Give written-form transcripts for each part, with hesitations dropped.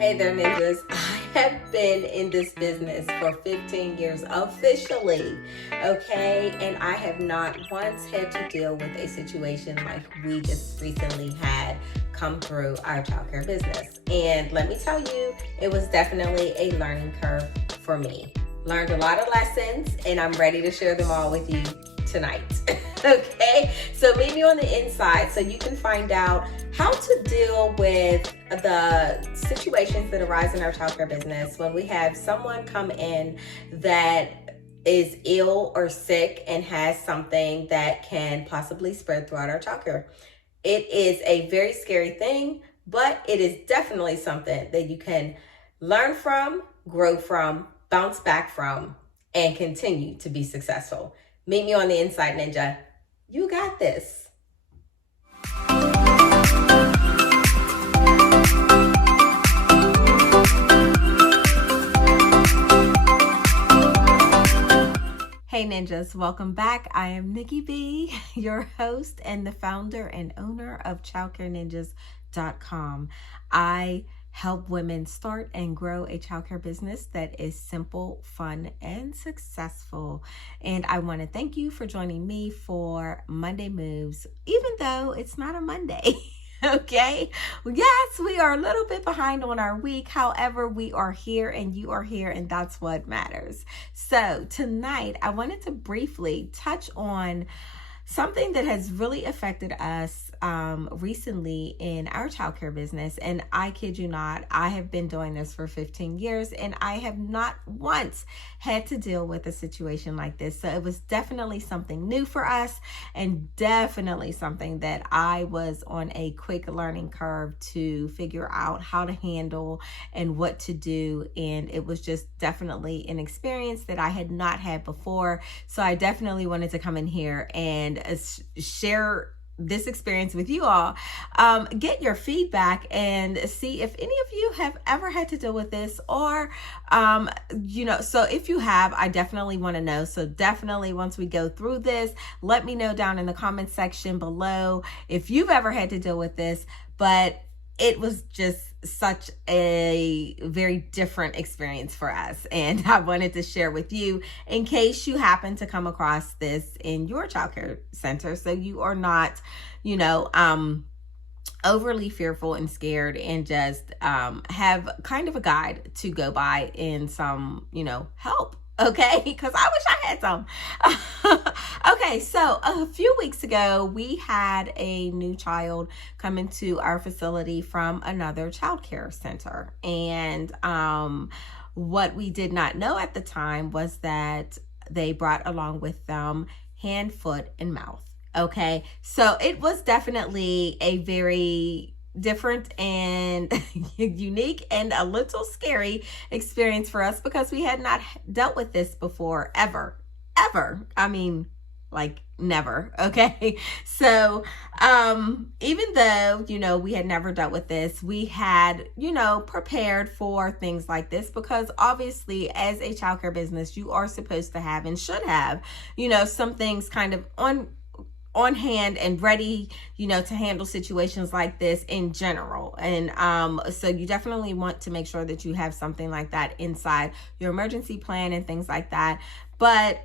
Hey there, ninjas. I have been in this business for 15 years officially, okay? And I have not once had to deal with a situation like we just recently had come through our childcare business. And let me tell you, it was definitely a learning curve for me. Learned a lot of lessons, and I'm ready to share them all with you tonight. Okay, so meet me on the inside so you can find out how to deal with the situations that arise in our childcare business when we have someone come in that is ill or sick and has something that can possibly spread throughout our childcare. It is a very scary thing, but it is definitely something that you can learn from, grow from, bounce back from, and continue to be successful. Meet me on the inside, ninja. You got this. Hey ninjas, welcome back. I am Nikki B, your host and the founder and owner of ChildcareNinjas.com. I help women start and grow a childcare business that is simple, fun, and successful. And I want to thank you for joining me for Monday Moves, even though it's not a Monday. Okay. Yes, we are a little bit behind on our week. However, we are here and you are here, and that's what matters. So tonight, I wanted to briefly touch on something that has really affected us recently in our childcare business. And I kid you not, I have been doing this for 15 years and I have not once had to deal with a situation like this. So it was definitely something new for us and definitely something that I was on a quick learning curve to figure out how to handle and what to do. And it was just definitely an experience that I had not had before. So I definitely wanted to come in here and share this experience with you all, get your feedback and see if any of you have ever had to deal with this or, so if you have, I definitely want to know. So definitely once we go through this, let me know down in the comment section below if you've ever had to deal with this, but it was just such a very different experience for us. And I wanted to share with you in case you happen to come across this in your childcare center. So you are not, overly fearful and scared and just have kind of a guide to go by in some, help. Okay, because I wish I had some. Okay, so a few weeks ago, we had a new child come into our facility from another childcare center. And what we did not know at the time was that they brought along with them hand, foot, and mouth. Okay, so it was definitely a very different and unique and a little scary experience for us because we had not dealt with this before ever. I mean, like never. Okay. So, even though, we had never dealt with this, we had, prepared for things like this because obviously as a childcare business, you are supposed to have and should have, some things kind of on hand and ready, to handle situations like this in general. And so you definitely want to make sure that you have something like that inside your emergency plan and things like that. But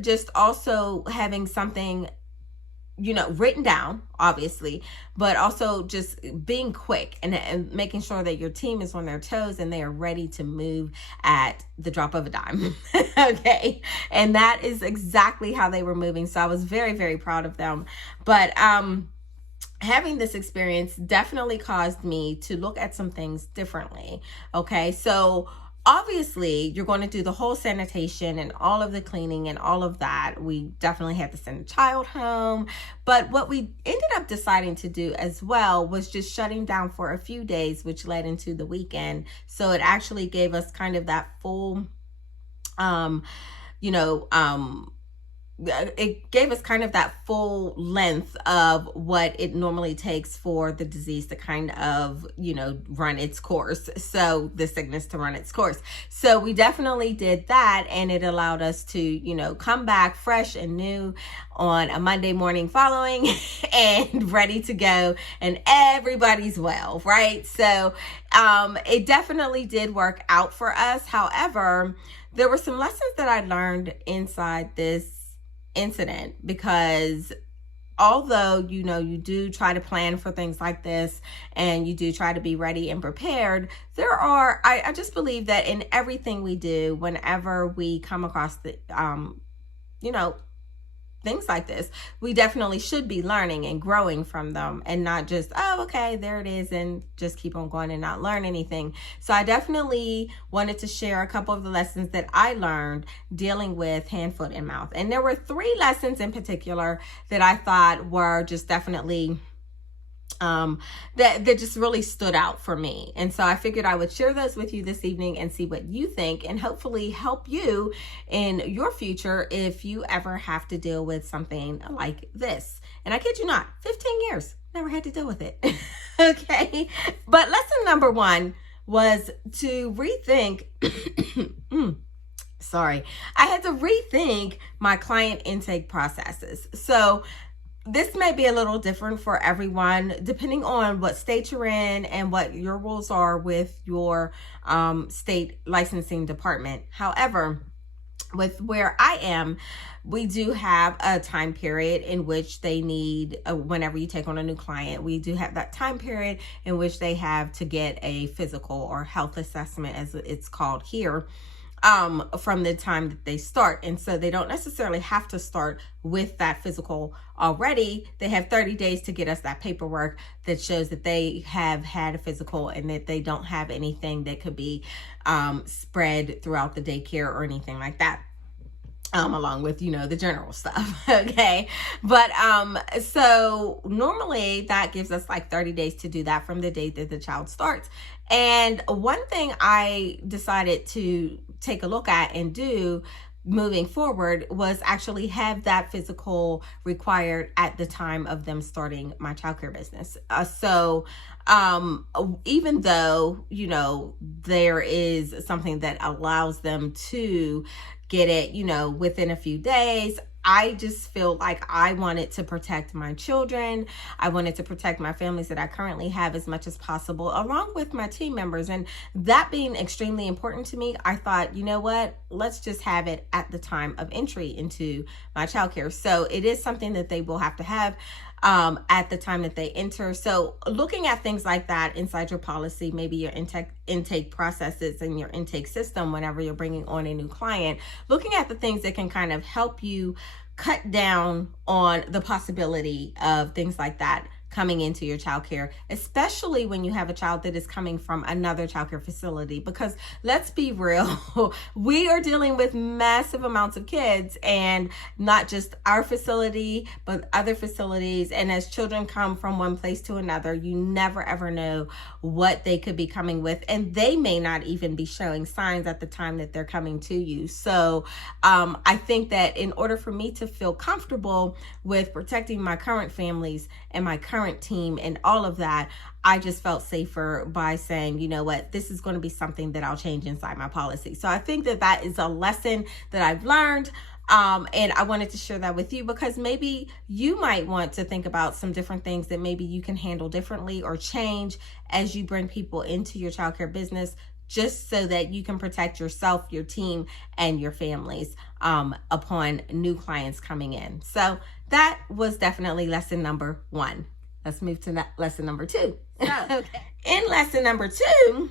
just also having something, written down, obviously, but also just being quick and making sure that your team is on their toes and they are ready to move at the drop of a dime. Okay. And that is exactly how they were moving. So I was very, very proud of them. But having this experience definitely caused me to look at some things differently. Okay. So obviously, you're going to do the whole sanitation and all of the cleaning and all of that. We definitely had to send a child home. But what we ended up deciding to do as well was just shutting down for a few days, which led into the weekend. So it actually gave us kind of that full, it gave us kind of that full length of what it normally takes for the disease to kind of, run its course. So the sickness to run its course. So we definitely did that, and it allowed us to, come back fresh and new on a Monday morning following and ready to go, and everybody's well, right? So it definitely did work out for us. However, there were some lessons that I learned inside this incident, because although you do try to plan for things like this and you do try to be ready and prepared, I just believe that in everything we do, whenever we come across the things like this, we definitely should be learning and growing from them, and not just, oh, okay, there it is, and just keep on going and not learn anything. So I definitely wanted to share a couple of the lessons that I learned dealing with hand, foot, and mouth. And there were 3 lessons in particular that I thought were just definitely that just really stood out for me. And so I figured I would share those with you this evening and see what you think, and hopefully help you in your future if you ever have to deal with something like this. And I kid you not, 15 years, never had to deal with it. Okay. But lesson number 1 was to rethink, sorry, I had to rethink my client intake processes. So this may be a little different for everyone, depending on what state you're in and what your rules are with your state licensing department. However, with where I am, we do have a time period in which they need, whenever you take on a new client, we do have that time period in which they have to get a physical or health assessment, as it's called here, from the time that they start. And so they don't necessarily have to start with that physical already. They have 30 days to get us that paperwork that shows that they have had a physical and that they don't have anything that could be spread throughout the daycare or anything like that. Along with, the general stuff. Okay. But, so normally that gives us like 30 days to do that from the date that the child starts. And one thing I decided to take a look at and do moving forward was actually have that physical required at the time of them starting my childcare business. So even though, there is something that allows them to get it, within a few days, I just feel like I wanted to protect my children. I wanted to protect my families that I currently have as much as possible, along with my team members. And that being extremely important to me, I thought, you know what, let's just have it at the time of entry into my childcare. So it is something that they will have to have at the time that they enter. So looking at things like that inside your policy, maybe your intake processes and your intake system, whenever you're bringing on a new client, looking at the things that can kind of help you cut down on the possibility of things like that coming into your childcare, especially when you have a child that is coming from another childcare facility. Because let's be real, we are dealing with massive amounts of kids, and not just our facility, but other facilities. And as children come from one place to another, you never ever know what they could be coming with, and they may not even be showing signs at the time that they're coming to you. So I think that in order for me to feel comfortable with protecting my current families and my current team and all of that, I just felt safer by saying, you know what, this is going to be something that I'll change inside my policy. So I think that that is a lesson that I've learned. And I wanted to share that with you, because maybe you might want to think about some different things that maybe you can handle differently or change as you bring people into your childcare business, just so that you can protect yourself, your team, and your families upon new clients coming in. So that was definitely lesson number 1. Let's move to lesson number 2. So, in lesson number 2,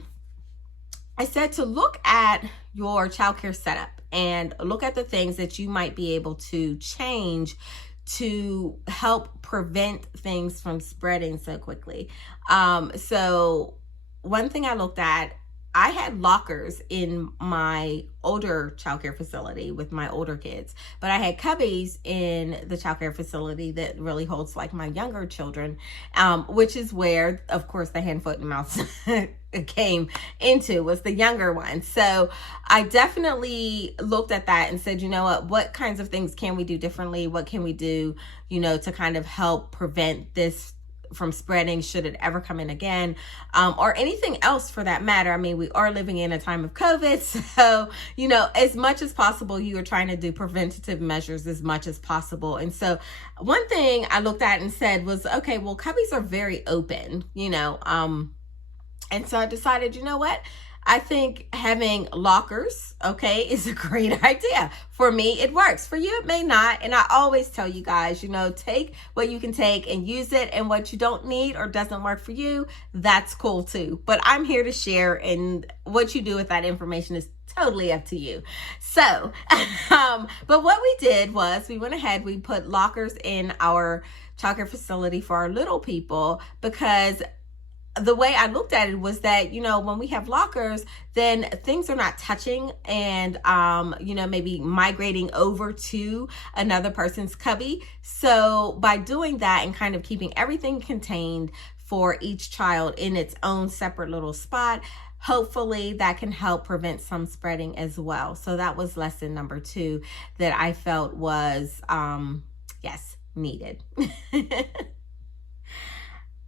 I said to look at your childcare setup and look at the things that you might be able to change to help prevent things from spreading so quickly. So one thing I looked at I had lockers in my older childcare facility with my older kids, but I had cubbies in the childcare facility that really holds like my younger children, which is where, of course, the hand, foot, and mouth came into, was the younger one. So I definitely looked at that and said, you know what kinds of things can we do differently? What can we do, to kind of help prevent this from spreading should it ever come in again, or anything else for that matter. I mean, we are living in a time of COVID, so as much as possible, you are trying to do preventative measures as much as possible. And so one thing I looked at and said was, okay, well, cubbies are very open, and so I decided, you know what? I think having lockers, is a great idea. For me, it works. For you, it may not. And I always tell you guys, take what you can take and use it. And what you don't need or doesn't work for you, that's cool too. But I'm here to share, and what you do with that information is totally up to you. So, but what we did was we went ahead, we put lockers in our childcare facility for our little people, because the way I looked at it was that, when we have lockers, then things are not touching and, maybe migrating over to another person's cubby. So by doing that and kind of keeping everything contained for each child in its own separate little spot, hopefully that can help prevent some spreading as well. So that was lesson number 2 that I felt was, needed.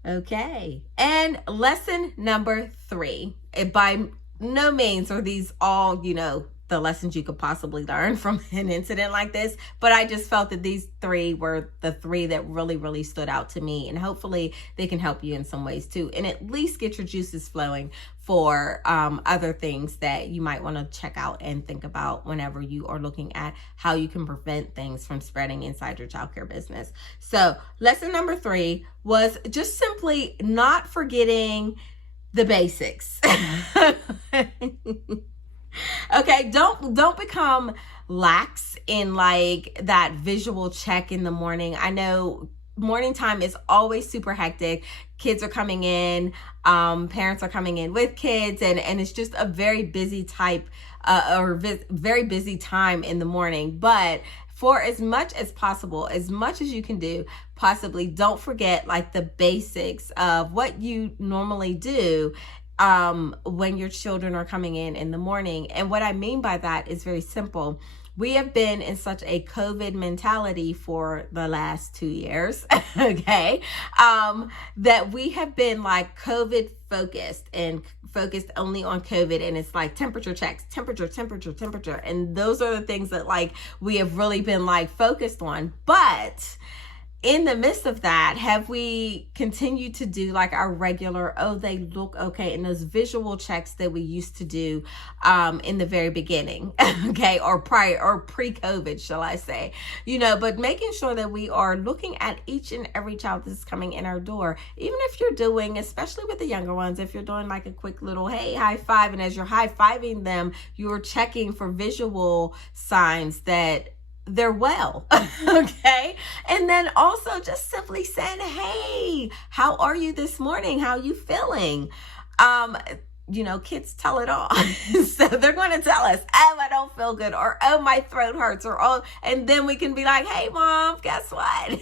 Okay, and lesson number 3. By no means are these all, the lessons you could possibly learn from an incident like this, but I just felt that these 3 were the 3 that really, really stood out to me, and hopefully they can help you in some ways too, and at least get your juices flowing for other things that you might want to check out and think about whenever you are looking at how you can prevent things from spreading inside your childcare business. So lesson number 3 was just simply not forgetting the basics. Okay, don't become lax in like that visual check in the morning. I know morning time is always super hectic. Kids are coming in, parents are coming in with kids, and it's just a very busy very busy time in the morning. But for as much as possible, as much as you can do, possibly don't forget like the basics of what you normally do when your children are coming in the morning. And what I mean by that is very simple. We have been in such a COVID mentality for the last 2 years, okay, that we have been like COVID focused and focused only on COVID. And it's like temperature checks, temperature. And those are the things that like we have really been like focused on. But in the midst of that, have we continued to do like our regular, they look okay, and those visual checks that we used to do in the very beginning, okay, or pre-COVID, shall I say, but making sure that we are looking at each and every child that's coming in our door, even if you're doing, especially with the younger ones, if you're doing like a quick little, hey, high five, and as you're high-fiving them, you're checking for visual signs that they're well, okay? And then also just simply saying, hey, how are you this morning? How are you feeling? Kids tell it all. So they're going to tell us, oh, I don't feel good, or oh, my throat hurts, or oh, and then we can be like, hey, mom, guess what?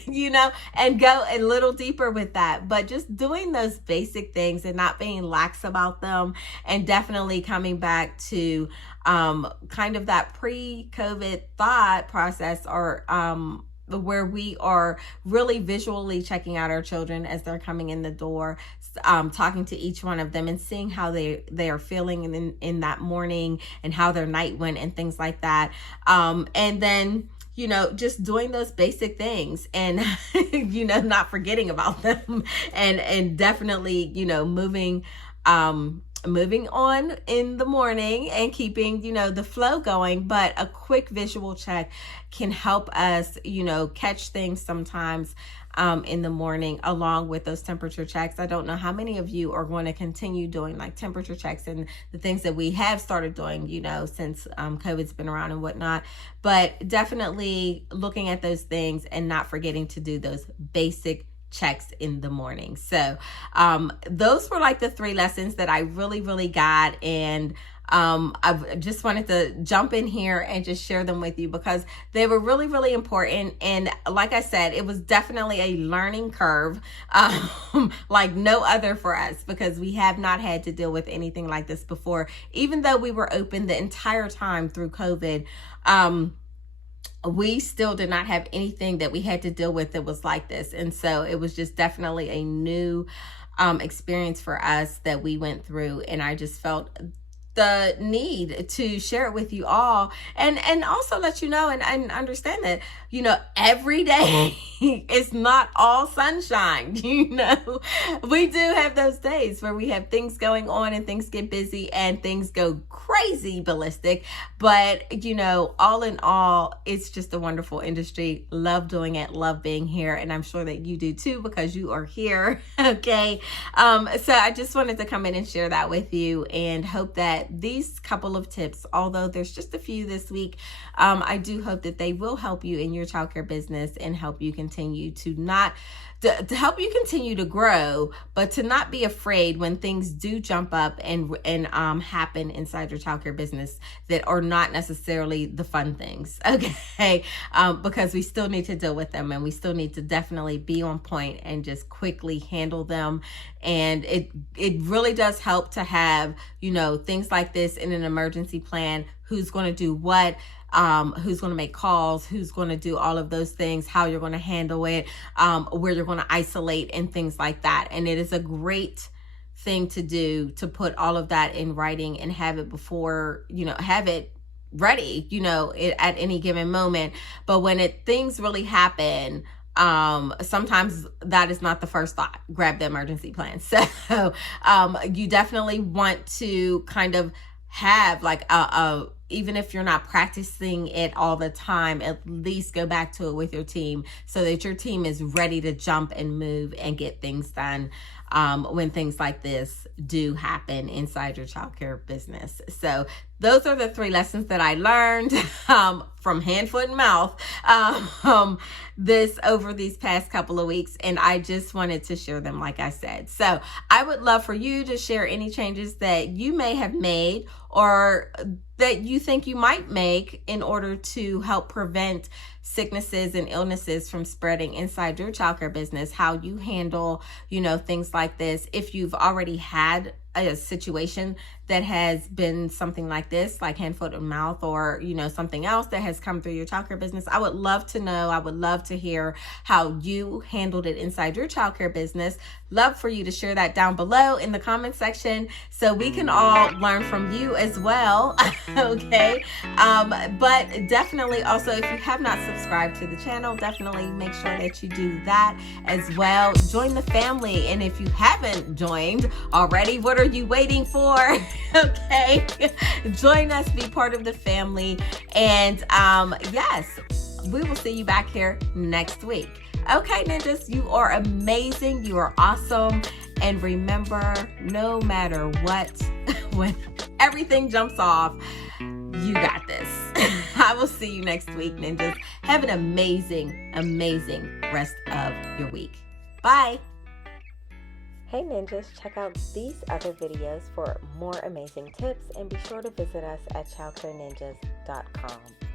And go a little deeper with that. But just doing those basic things and not being lax about them, and definitely coming back to kind of that pre-COVID thought process, or where we are really visually checking out our children as they're coming in the door, talking to each one of them and seeing how they are feeling in that morning, and how their night went and things like that. And then, just doing those basic things, and, not forgetting about them, and definitely, moving on in the morning and keeping, the flow going. But a quick visual check can help us, catch things sometimes in the morning, along with those temperature checks. I don't know how many of you are going to continue doing like temperature checks and the things that we have started doing, since COVID's been around and whatnot, but definitely looking at those things and not forgetting to do those basic checks in the morning. So those were like the 3 lessons that I really got, and I just wanted to jump in here and just share them with you because they were really important. And like I said, it was definitely a learning curve, like no other for us, because we have not had to deal with anything like this before. Even though we were open the entire time through COVID, we still did not have anything that we had to deal with that was like this. And so it was just definitely a new experience for us that we went through. And I just felt the need to share it with you all, and also let you know and understand that, you know, every day it's not all sunshine. You know, we do have those days where we have things going on and things get busy and things go crazy ballistic, but you know, all in all, it's just a wonderful industry. Love doing it, love being here, and I'm sure that you do too because you are here. Okay, so I just wanted to come in and share that with you, and hope that these couple of tips, although there's just a few this week, I do hope that they will help you in your childcare business and help you continue to help you continue to grow, but to not be afraid when things do jump up and happen inside your childcare business that are not necessarily the fun things. Okay, because we still need to deal with them, and we still need to definitely be on point and just quickly handle them. And it really does help to have, you know, things like this in an emergency plan. Who's going to do what? Who's going to make calls, who's going to do all of those things, how you're going to handle it, where you're going to isolate and things like that. And it is a great thing to do, to put all of that in writing and have it before, you know, have it ready, you know, at any given moment. But when things really happen, sometimes that is not the first thought. Grab the emergency plan. So you definitely want to kind of have like even if you're not practicing it all the time, at least go back to it with your team so that your team is ready to jump and move and get things done when things like this do happen inside your childcare business. So those are the 3 lessons that I learned from hand, foot, and mouth over these past couple of weeks, and I just wanted to share them, like I said. So I would love for you to share any changes that you may have made or that you think you might make in order to help prevent sicknesses and illnesses from spreading inside your childcare business, how you handle, you know, things like this. If you've already had a situation that has been something like this, like hand, foot, and mouth, or, you know, something else that has come through your childcare business, I would love to know. I would love to hear how you handled it inside your childcare business. Love for you to share that down below in the comment section so we can all learn from you as well. Okay. But definitely also, if you have not subscribed to the channel, definitely make sure that you do that as well. Join the family. And if you haven't joined already, what are you waiting for? Okay. Join us, be part of the family. And yes, we will see you back here next week. Okay, ninjas, you are amazing. You are awesome. And remember, no matter what, when everything jumps off, you got this. I will see you next week, ninjas. Have an amazing, amazing rest of your week. Bye. Hey ninjas, check out these other videos for more amazing tips, and be sure to visit us at childcareninjas.com.